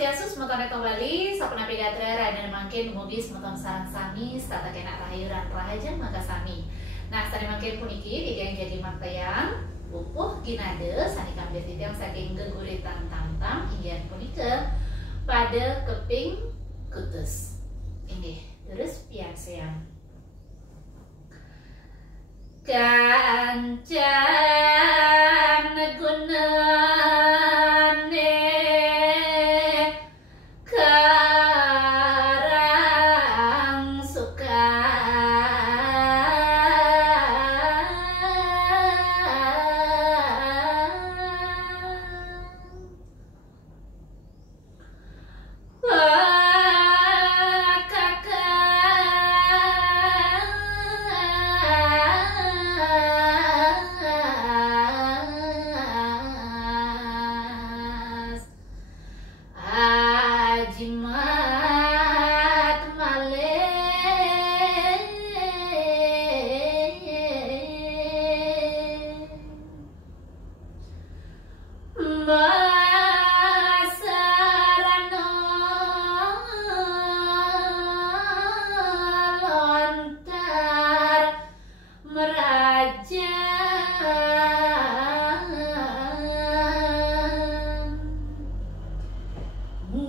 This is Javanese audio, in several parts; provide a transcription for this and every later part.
Swastiastu, semoga neto Bali, sapana pigatra raina mangkin mugi semoga sarang sami serta kena rahiran rahaja maka sami. Nah, tadi mangkin puniki yang jadi makayang pupuh ginade sani kambir titiang saking geguritan tantang ingin punika pada keping kutus. Ini terus pian sayang. Kancan gunane karang suka jimat male masarano lontar meraja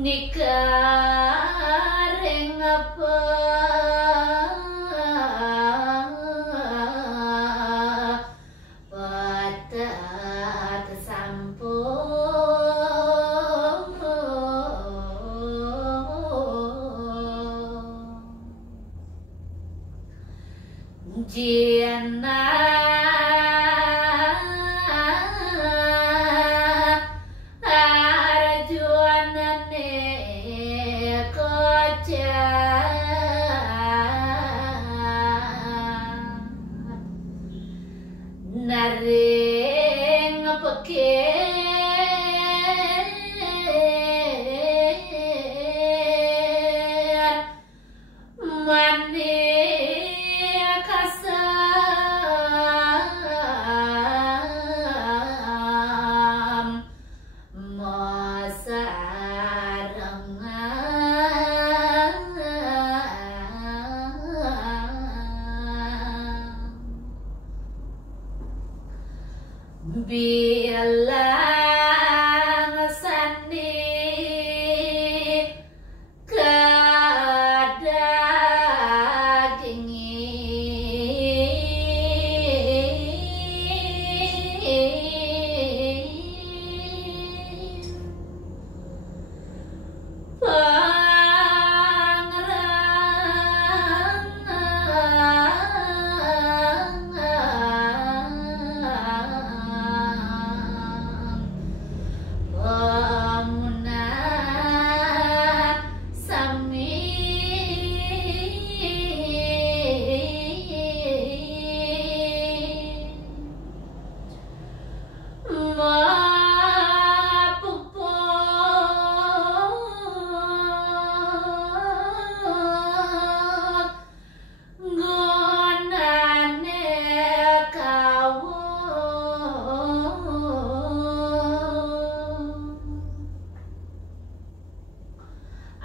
nikareng apa patat sampung jiana naring pekir mani kasam bilang sandi kedagingin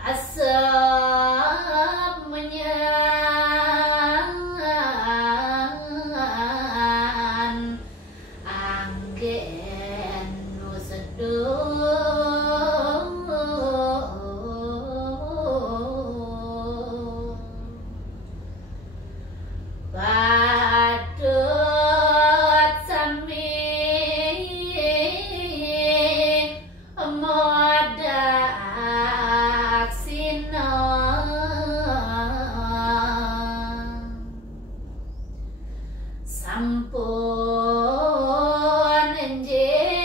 asap menyan anggen nu seduh patut sami modak sampun enjing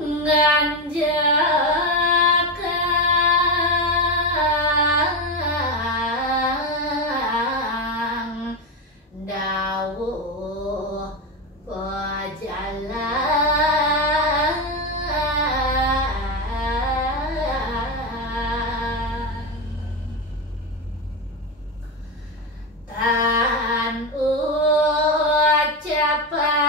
nganjakan dawuh pejalan tan ucapan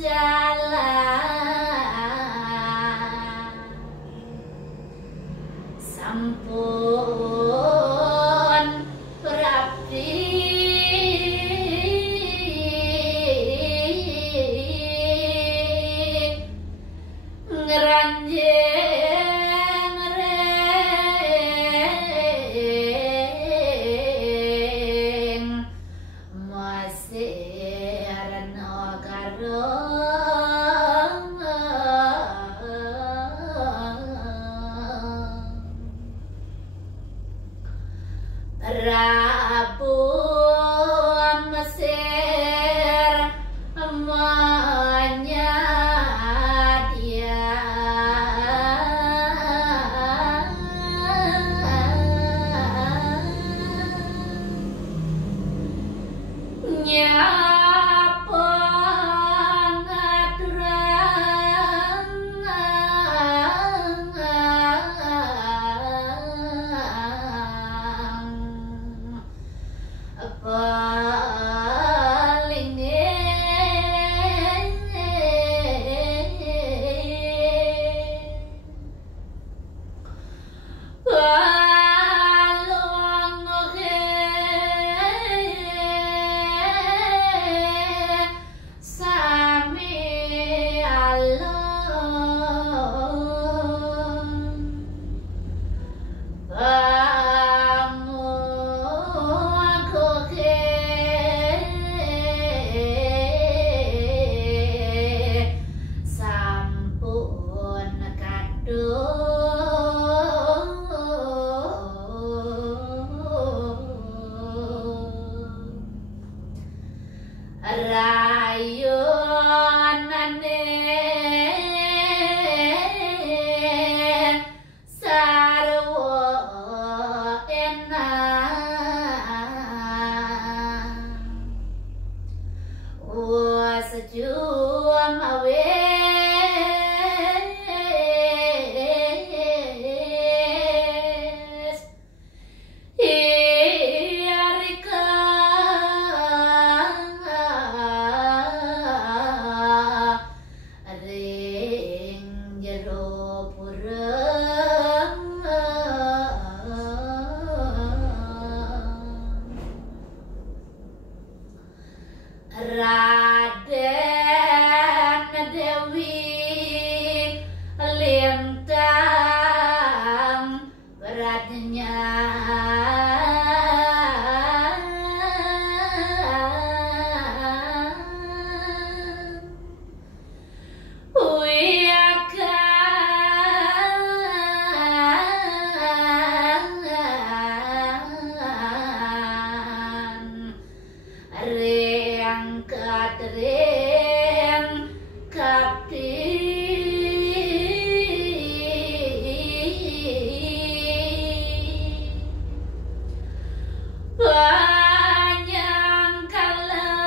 jalan sampun berabdi ngeranjeng reng masih reno karo Prabu Mesir menyadia nyapa rayonane sarwa enak was juam awes hiarika ring jero pureng Raden Dewi lintang beratnya Reng kapti panjang kalawas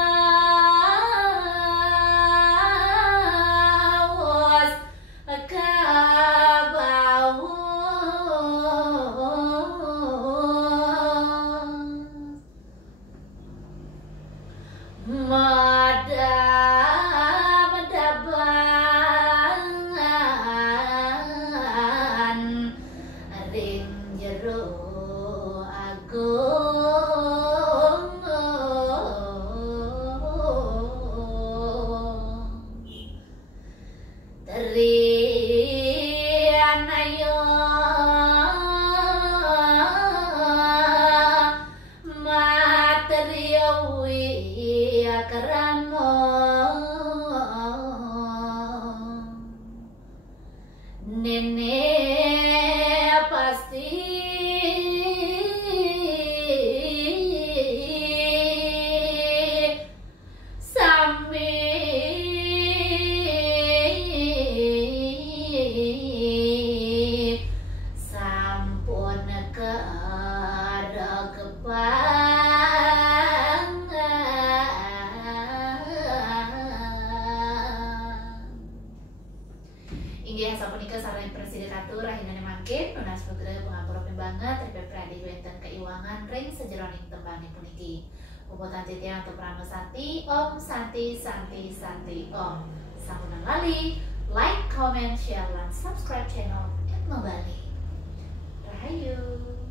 Madaban ring jero agung terian ayo materiawi akramo nenek pasti sami sampun Inggih sapunika sareng Presidikatur Rahina mangkin nunas putra pangapura banget Tripe Pradi wenten keiwangan ring sejeroning tembanging puniki. Puputan titiang untuk Pramesati Om Santi Santi Santi Om. Sampun lali, like, comment, share, dan subscribe channel Etno Bali. Rahayu.